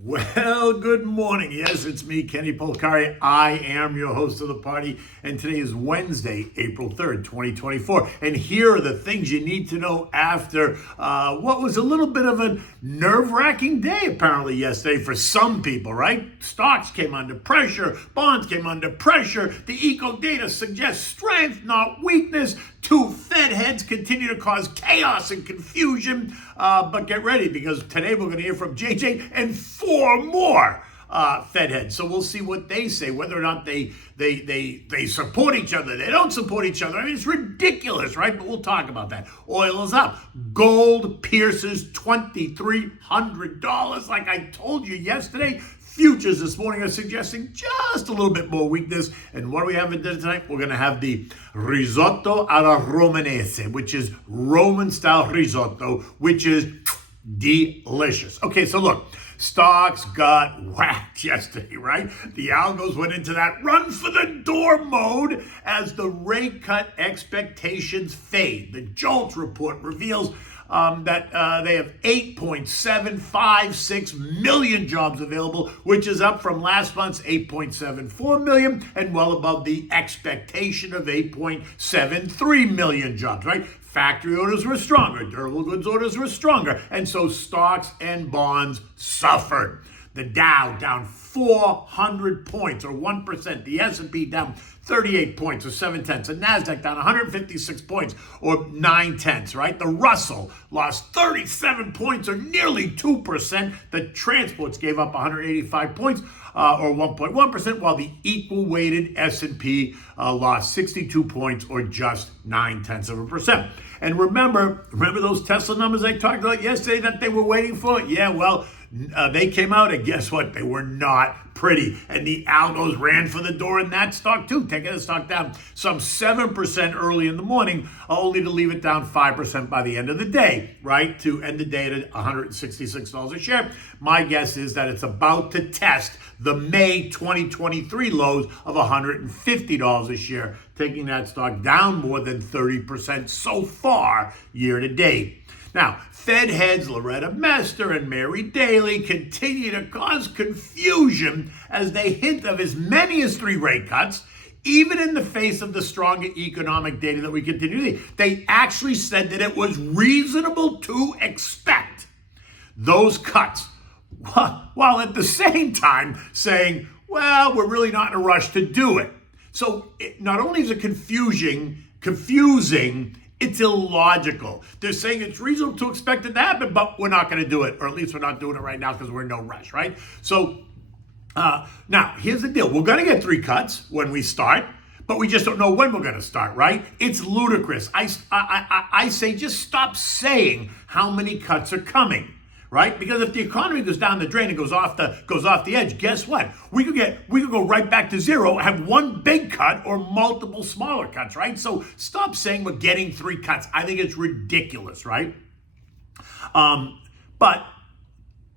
Well, good morning. Yes, it's me, Kenny Polcari. I am your host of the party, and today is Wednesday, April 3rd, 2024. And here are the things you need to know after what was a little bit of a nerve-wracking day, apparently, yesterday for some people, right? Stocks came under pressure, bonds came under pressure. The eco data suggests strength, not weakness. Two Fed heads continue to cause chaos and confusion. But get ready, because today we're going to hear from JJ and four more Fed heads. So we'll see what they say, whether or not they support each other. They don't support each other. I mean, it's ridiculous, right? But we'll talk about that. Oil is up. Gold pierces $2,300. Like I told you yesterday, futures this morning are suggesting just a little bit more weakness. And what do we have at dinner tonight? We're going to have the Risotto alla Romanese, which is Roman-style risotto, which is delicious. Okay, so look, stocks got whacked yesterday, right? The algos went into that run-for-the-door mode as the rate cut expectations fade. The JOLTS report reveals that they have 8.756 million jobs available, which is up from last month's 8.74 million and well above the expectation of 8.73 million jobs, right? Factory orders were stronger, durable goods orders were stronger, and so stocks and bonds suffered. The Dow down 400 points or 1%. The S&P down 38 points or 7/10. The NASDAQ down 156 points or 9/10, right? The Russell lost 37 points or nearly 2%. The transports gave up 185 points or 1.1%, while the equal-weighted S&P lost 62 points or just 9/10%. And remember those Tesla numbers I talked about yesterday that they were waiting for? Yeah, well, they came out, and guess what? They were not pretty. And the algos ran for the door in that stock too, taking the stock down some 7% early in the morning, only to leave it down 5% by the end of the day, right? To end the day at $166 a share. My guess is that it's about to test the May 2023 lows of $150 a share, taking that stock down more than 30% so far year to date. Now, Fed heads Loretta Mester and Mary Daly continue to cause confusion as they hint of as many as 3 rate cuts, even in the face of the stronger economic data that we continue to see. They actually said that it was reasonable to expect those cuts, while at the same time saying, well, we're really not in a rush to do it. So not only is it confusing, it's illogical. They're saying it's reasonable to expect it to happen, but we're not going to do it, or at least we're not doing it right now because we're in no rush, right? So now here's the deal. We're going to get 3 cuts when we start, but we just don't know when we're going to start, right? It's ludicrous. I say just stop saying how many cuts are coming. Right? Because if the economy goes down the drain and goes off the edge, guess what? We could go right back to zero, have one big cut or multiple smaller cuts, right? So stop saying we're getting 3 cuts. I think it's ridiculous, right? But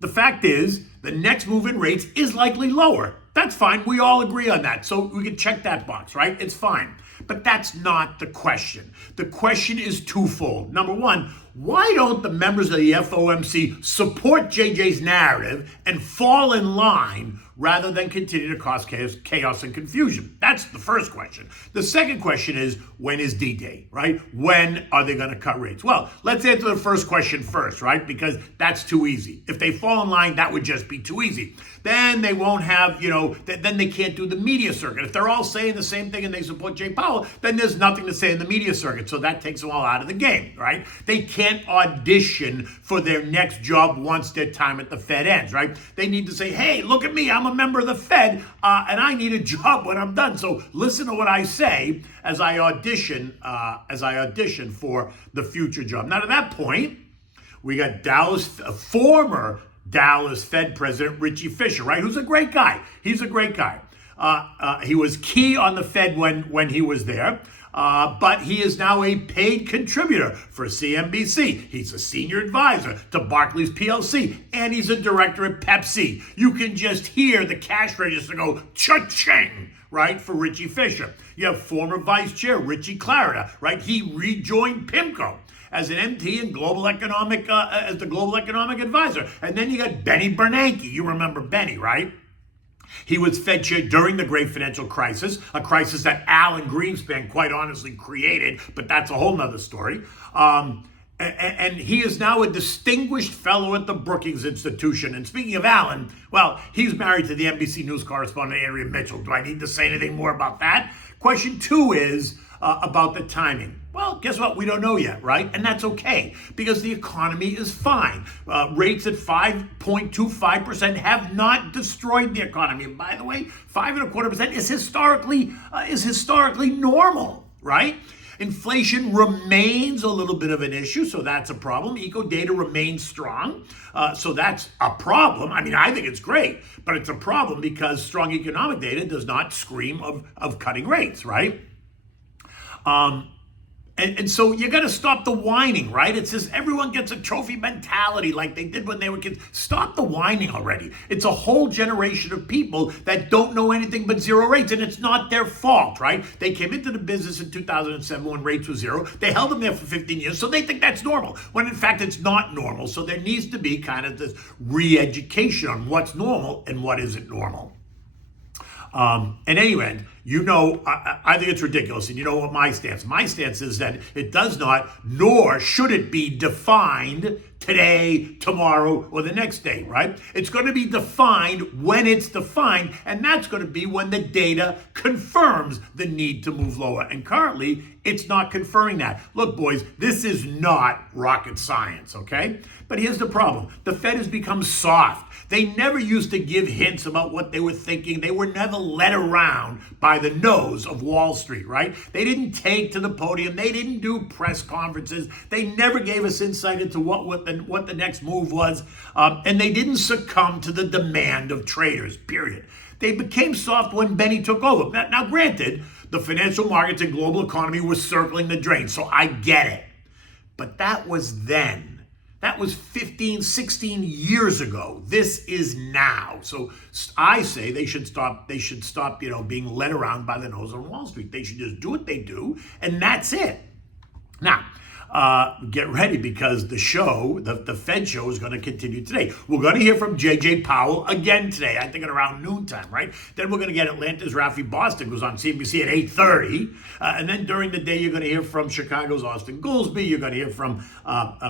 the fact is, the next move in rates is likely lower. That's fine. We all agree on that. So we can check that box, right? It's fine. But that's not the question. The question is twofold. Number one, why don't the members of the FOMC support JJ's narrative and fall in line rather than continue to cause chaos and confusion? That's the first question. The second question is, when is D-Day, right? When are they going to cut rates? Well, let's answer the first question first, right? Because that's too easy. If they fall in line, that would just be too easy. Then they won't have, then they can't do the media circuit. If they're all saying the same thing and they support Jay Powell, then there's nothing to say in the media circuit. So that takes them all out of the game, right? They can't audition for their next job once their time at the Fed ends, right? They need to say, hey, look at me, I'm a member of the Fed, and I need a job when I'm done. So listen to what I say as I audition for the future job. Now, to that point, we got former Dallas Fed President Richie Fisher, right? Who's a great guy. He's a great guy. He was key on the Fed when he was there. But he is now a paid contributor for CNBC. He's a senior advisor to Barclays PLC, and he's a director at Pepsi. You can just hear the cash register go cha-ching, right, for Richie Fisher. You have former vice chair Richie Clarida, right? He rejoined PIMCO. as an MT in global economic, as the global economic advisor. And then you got Benny Bernanke. You remember Benny, right? He was Fed chair during the great financial crisis, a crisis that Alan Greenspan quite honestly created, but that's a whole nother story. And he is now a distinguished fellow at the Brookings Institution. And speaking of Alan, well, he's married to the NBC News correspondent Andrea Mitchell. Do I need to say anything more about that? Question 2 is about the timing. Well, guess what? We don't know yet, right? And that's okay, because the economy is fine. Rates at 5.25% have not destroyed the economy. And by the way, 5.25% is historically normal, right? Inflation remains a little bit of an issue, so that's a problem. Eco data remains strong, so that's a problem. I mean, I think it's great, but it's a problem because strong economic data does not scream of cutting rates, right? And so you got to stop the whining, right? It's just everyone gets a trophy mentality like they did when they were kids. Stop the whining already. It's a whole generation of people that don't know anything but zero rates, and it's not their fault, right? They came into the business in 2007 when rates were zero. They held them there for 15 years, so they think that's normal, when in fact it's not normal. So there needs to be kind of this re-education on what's normal and what isn't normal. In any event, you know, I think it's ridiculous. And you know what my stance? My stance is that it does not, nor should it be defined today, tomorrow, or the next day, right? It's going to be defined when it's defined, and that's going to be when the data confirms the need to move lower. And currently, it's not confirming that. Look, boys, this is not rocket science, okay? But here's the problem. The Fed has become soft. They never used to give hints about what they were thinking. They were never led around by the nose of Wall Street, right? They didn't take to the podium. They didn't do press conferences. They never gave us insight into what the next move was. And they didn't succumb to the demand of traders, period. They became soft when Benny took over. Now, granted, the financial markets and global economy were circling the drain, so I get it. But that was then. That was 15, 16 years ago. This is now. So I say they should stop, being led around by the nose on Wall Street. They should just do what they do, and that's it. Now, get ready, because the show, the Fed show, is going to continue today. We're going to hear from J.J. Powell again today, I think at around noontime, right? Then we're going to get Atlanta's Rafi Bostic, who's on CNBC at 8:30. And then during the day, you're going to hear from Chicago's Austin Goolsbee. You're going to hear from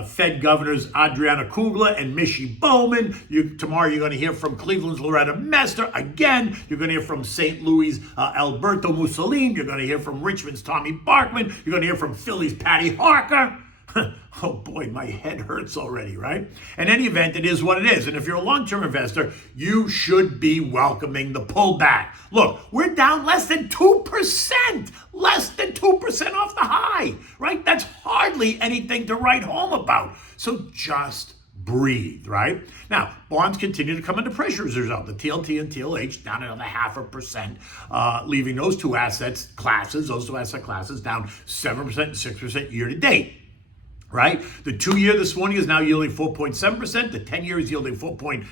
Fed governors Adriana Kugler and Michie Bowman. Tomorrow, you're going to hear from Cleveland's Loretta Mester. Again, you're going to hear from St. Louis' Alberto Mussolini. You're going to hear from Richmond's Tommy Barkman. You're going to hear from Philly's Patty Harker. Oh boy, my head hurts already, right? In any event, it is what it is. And if you're a long-term investor, you should be welcoming the pullback. Look, we're down less than 2%, less than 2% off the high, right? That's hardly anything to write home about. So just breathe, right? Now, bonds continue to come under pressure as a result. The TLT and TLH down another 0.5%, leaving those two asset classes down 7% and 6% year to date. Right? The 2-year this morning is now yielding 4.7%. The 10-year is yielding 4.31%.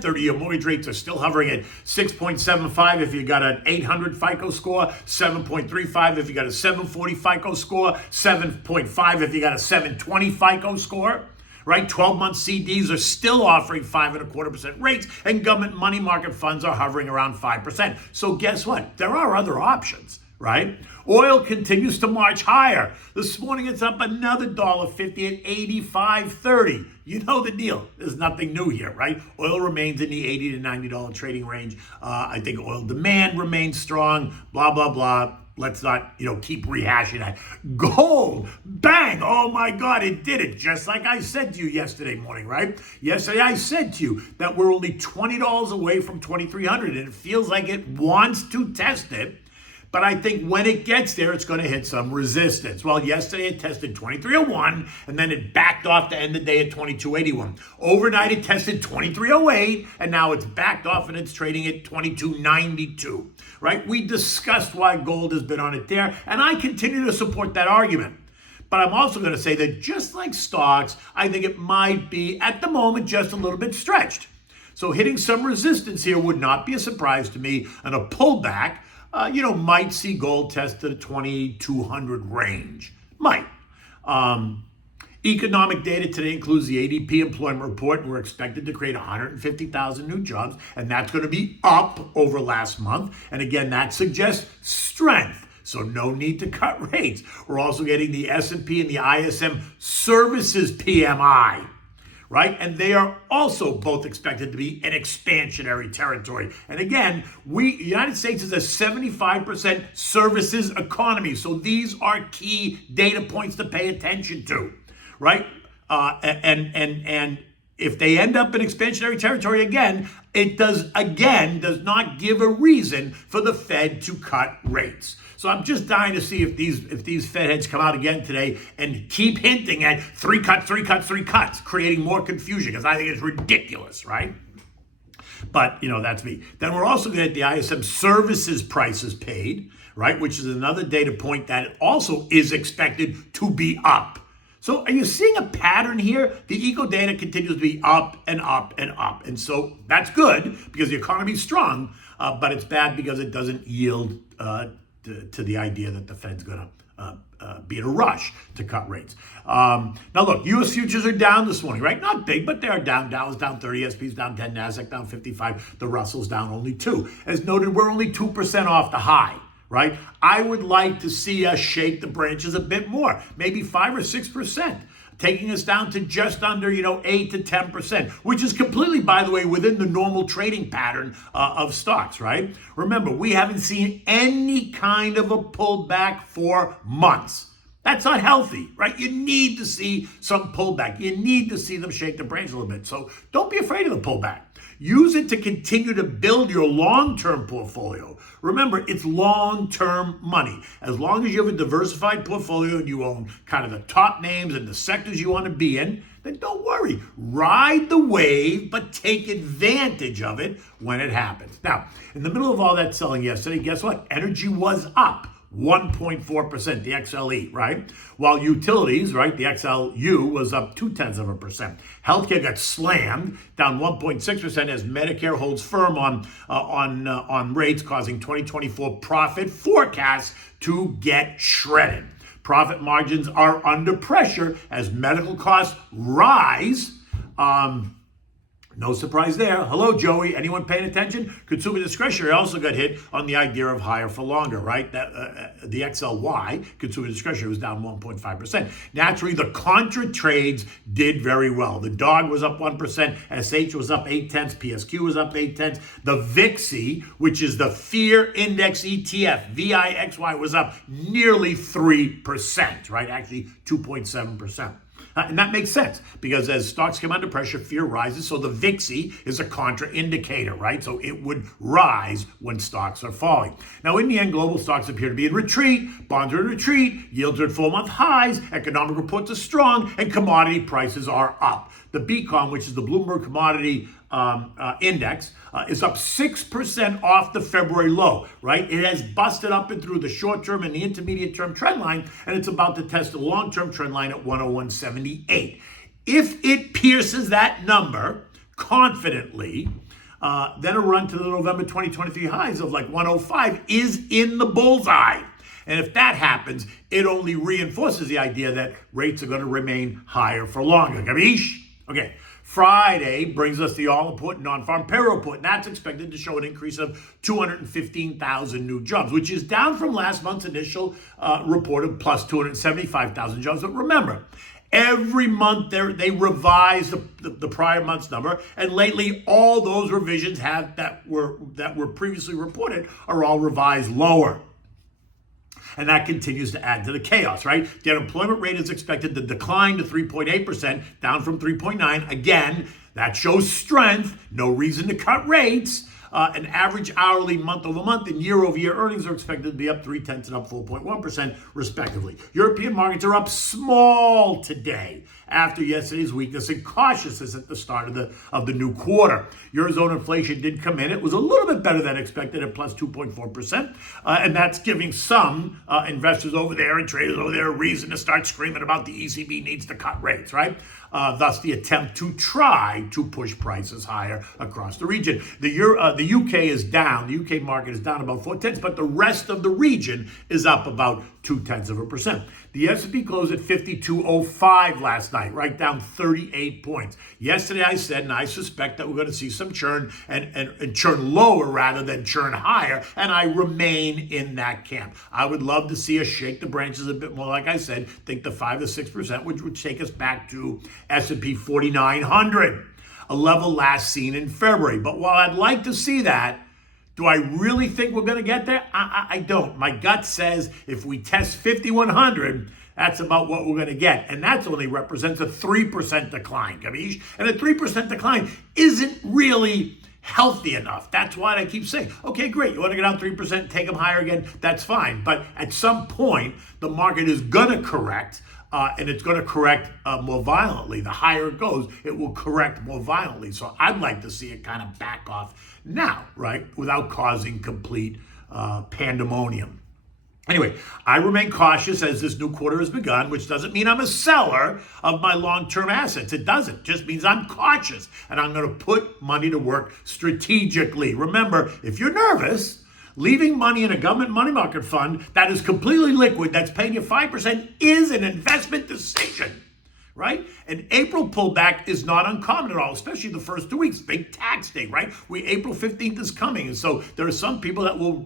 30-year mortgage rates are still hovering at 6.75 if you got an 800 FICO score, 7.35 if you got a 740 FICO score, 7.5 if you got a 720 FICO score. Right? 12-month CDs are still offering 5.25% rates, and government money market funds are hovering around 5%. So guess what? There are other options. Right? Oil continues to march higher. This morning it's up another $1.50 at 85.30. You know the deal. There's nothing new here, right? Oil remains in the $80 to $90 trading range. I think oil demand remains strong, blah, blah, blah. Let's not, keep rehashing that. Gold, bang, oh my God, it did it. Just like I said to you yesterday morning, right? Yesterday I said to you that we're only $20 away from 2,300, and it feels like it wants to test it. But I think when it gets there, it's going to hit some resistance. Well, yesterday it tested 2301, and then it backed off to end the day at 2281. Overnight it tested 2308, and now it's backed off and it's trading at 2292. Right? We discussed why gold has been on a tear, and I continue to support that argument. But I'm also going to say that just like stocks, I think it might be, at the moment, just a little bit stretched. So hitting some resistance here would not be a surprise to me, and a pullback might see gold test to the 2,200 range. Might. Economic data today includes the ADP employment report, and we're expected to create 150,000 new jobs, and that's going to be up over last month. And again, that suggests strength, so no need to cut rates. We're also getting the S&P and the ISM services PMI, right? And they are also both expected to be in expansionary territory. And again, the United States is a 75% services economy, so these are key data points to pay attention to. Right? And if they end up in expansionary territory again, it does not give a reason for the Fed to cut rates. So I'm just dying to see if these Fed heads come out again today and keep hinting at three cuts, creating more confusion, because I think it's ridiculous, right? But, that's me. Then we're also going to get the ISM services prices paid, right? Which is another data point that also is expected to be up. So are you seeing a pattern here? The eco data continues to be up and up and up. And so that's good because the economy is strong, but it's bad because it doesn't yield to the idea that the Fed's going to be in a rush to cut rates. Now look, U.S. futures are down this morning, right? Not big, but they are down. Dow's down 30, S&P's down 10, NASDAQ down 55, the Russell's down only 2. As noted, we're only 2% off the high. Right? I would like to see us shake the branches a bit more, maybe 5 or 6%, taking us down to just under, 8 to 10%, which is completely, by the way, within the normal trading pattern of stocks, right? Remember, we haven't seen any kind of a pullback for months. That's not healthy, right? You need to see some pullback. You need to see them shake the branch a little bit. So don't be afraid of the pullback. Use it to continue to build your long-term portfolio. Remember, it's long-term money. As long as you have a diversified portfolio and you own kind of the top names and the sectors you want to be in, then don't worry. Ride the wave, but take advantage of it when it happens. Now, in the middle of all that selling yesterday, guess what? Energy was up 1.4%, the XLE, right? While utilities, right, the XLU was up 0.2%. Healthcare got slammed, down 1.6% as Medicare holds firm on rates, causing 2024 profit forecasts to get shredded. Profit margins are under pressure as medical costs rise. No surprise there. Hello, Joey. Anyone paying attention? Consumer discretionary also got hit on the idea of higher for longer, right? The XLY, consumer discretionary, was down 1.5%. Naturally, the contra trades did very well. The dog was up 1%, SH was up 0.8, PSQ was up 0.8. The VIXI, which is the Fear Index ETF, VIXY, was up nearly 3%, right? Actually, 2.7%. And that makes sense because as stocks come under pressure, fear rises. So the VIXI is a contraindicator, right? So it would rise when stocks are falling. Now, in the end, global stocks appear to be in retreat. Bonds are in retreat. Yields are at 4-month highs. Economic reports are strong, and commodity prices are up. The BCOM, which is the Bloomberg Commodity Index, is up 6% off the February low, right? It has busted up and through the short-term and the intermediate-term trend line, and it's about to test the long-term trend line at 101.78. If it pierces that number confidently, then a run to the November 2023 highs of like 105 is in the bullseye. And if that happens, it only reinforces the idea that rates are going to remain higher for longer. Gabish? Okay. Friday brings us the all-important non-farm payroll report, and that's expected to show an increase of 215,000 new jobs, which is down from last month's initial report of plus 275,000 jobs. But remember, every month they revise the prior month's number, and lately all those revisions that were previously reported are all revised lower. And that continues to add to the chaos, right? The unemployment rate is expected to decline to 3.8%, down from 3.9%. Again, that shows strength, no reason to cut rates. An average hourly month-over-month and year-over-year earnings are expected to be up 0.3 and up 4.1%, respectively. European markets are up small today after yesterday's weakness and cautiousness at the start of the new quarter. Eurozone inflation did come in. It was a little bit better than expected at plus 2.4%, and that's giving some investors over there and traders over there a reason to start screaming about the ECB needs to cut rates, right? thus the attempt to try to push prices higher across the region. The UK is down. The UK market is down about 0.4, but the rest of the region is up about 0.2%. The S&P closed at 52.05 last night, right down 38 points. Yesterday I said, and I suspect that we're going to see some churn and churn lower rather than churn higher, and I remain in that camp. I would love to see us shake the branches a bit more, like I said, think the 5 to 6%, which would take us back to S&P 4,900, a level last seen in February. But while I'd like to see that, do I really think we're going to get there? I don't. My gut says if we test 5,100, that's about what we're going to get. And that only represents a 3% decline, Kavish. And a 3% decline isn't really healthy enough. That's why I keep saying, okay, great. You want to get down 3%, take them higher again, that's fine. But at some point, the market is going to correct. And it's going to correct more violently. The higher it goes, it will correct more violently. So I'd like to see it kind of back off now, right, without causing complete pandemonium. Anyway, I remain cautious as this new quarter has begun, which doesn't mean I'm a seller of my long-term assets. It doesn't. It just means I'm cautious, and I'm going to put money to work strategically. Remember, if you're nervous, leaving money in a government money market fund that is completely liquid, that's paying you 5%, is an investment decision, right? An April pullback is not uncommon at all, especially the first 2 weeks. Big tax day, right? April 15th is coming. And so there are some people that will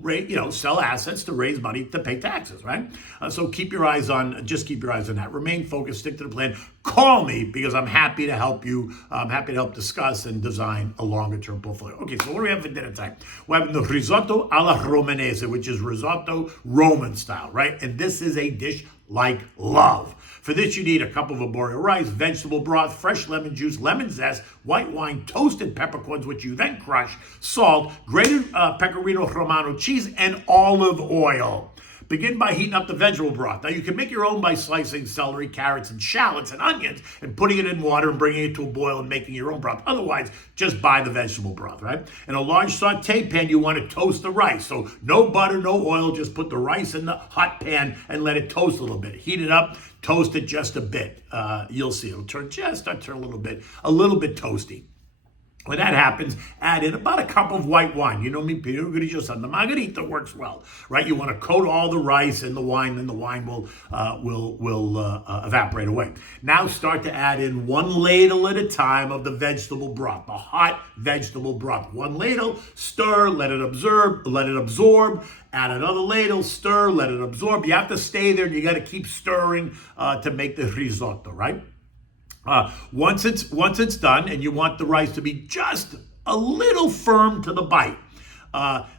sell assets to raise money to pay taxes, right? So keep your eyes on that. Remain focused, stick to the plan. Call me because I'm happy to help you. I'm happy to help discuss and design a longer term portfolio. Okay, so what do we have for dinner time? We're having the risotto alla Romanese, which is risotto Roman style, right? And this is a dish like love. For this, you need a cup of arborio rice, vegetable broth, fresh lemon juice, lemon zest, white wine, toasted peppercorns, which you then crush, salt, grated pecorino romano cheese, and olive oil. Begin by heating up the vegetable broth. Now, you can make your own by slicing celery, carrots, and shallots and onions and putting it in water and bringing it to a boil and making your own broth. Otherwise, just buy the vegetable broth, right? In a large saute pan, you want to toast the rice. So no butter, no oil, just put the rice in the hot pan and let it toast a little bit. Heat it up, toast it just a bit. You'll see it'll turn a little bit toasty. When that happens, add in about a cup of white wine. You know me, Pinot Grigio Santa Margarita works well, right? You want to coat all the rice in the wine, then the wine will evaporate away. Now start to add in 1 ladle at a time of the vegetable broth, the hot vegetable broth. 1 ladle, stir, let it absorb. Add another ladle, stir, let it absorb. You have to stay there, and you got to keep stirring to make the risotto, right? Once it's done and you want the rice to be just a little firm to the bite,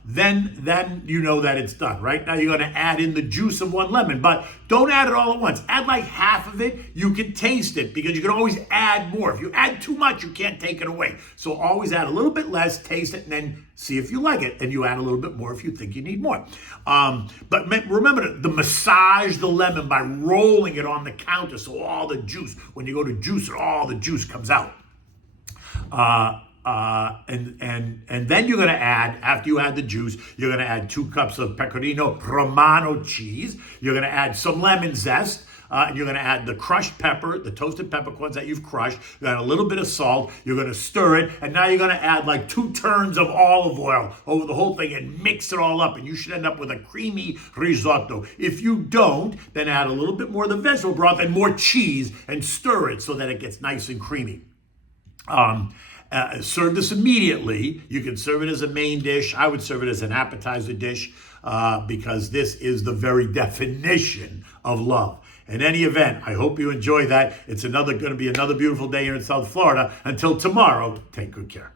then you know that it's done, right? Now you're going to add in the juice of 1 lemon, but don't add it all at once. Add like half of it. You can taste it because you can always add more. If you add too much, you can't take it away. So always add a little bit less, taste it, and then see if you like it. And you add a little bit more if you think you need more. But remember to massage the lemon by rolling it on the counter so all the juice, when you go to juice it, all the juice comes out. And then you're going to add, after you add the juice, you're going to add 2 cups of pecorino romano cheese. You're going to add some lemon zest. And you're going to add the crushed pepper, the toasted peppercorns that you've crushed. You add a little bit of salt. You're going to stir it. And now you're going to add like 2 turns of olive oil over the whole thing and mix it all up. And you should end up with a creamy risotto. If you don't, then add a little bit more of the vegetable broth and more cheese and stir it so that it gets nice and creamy. Serve this immediately. You can serve it as a main dish. I would serve it as an appetizer dish because this is the very definition of love. In any event, I hope you enjoy that. It's going to be another beautiful day here in South Florida. Until tomorrow, take good care.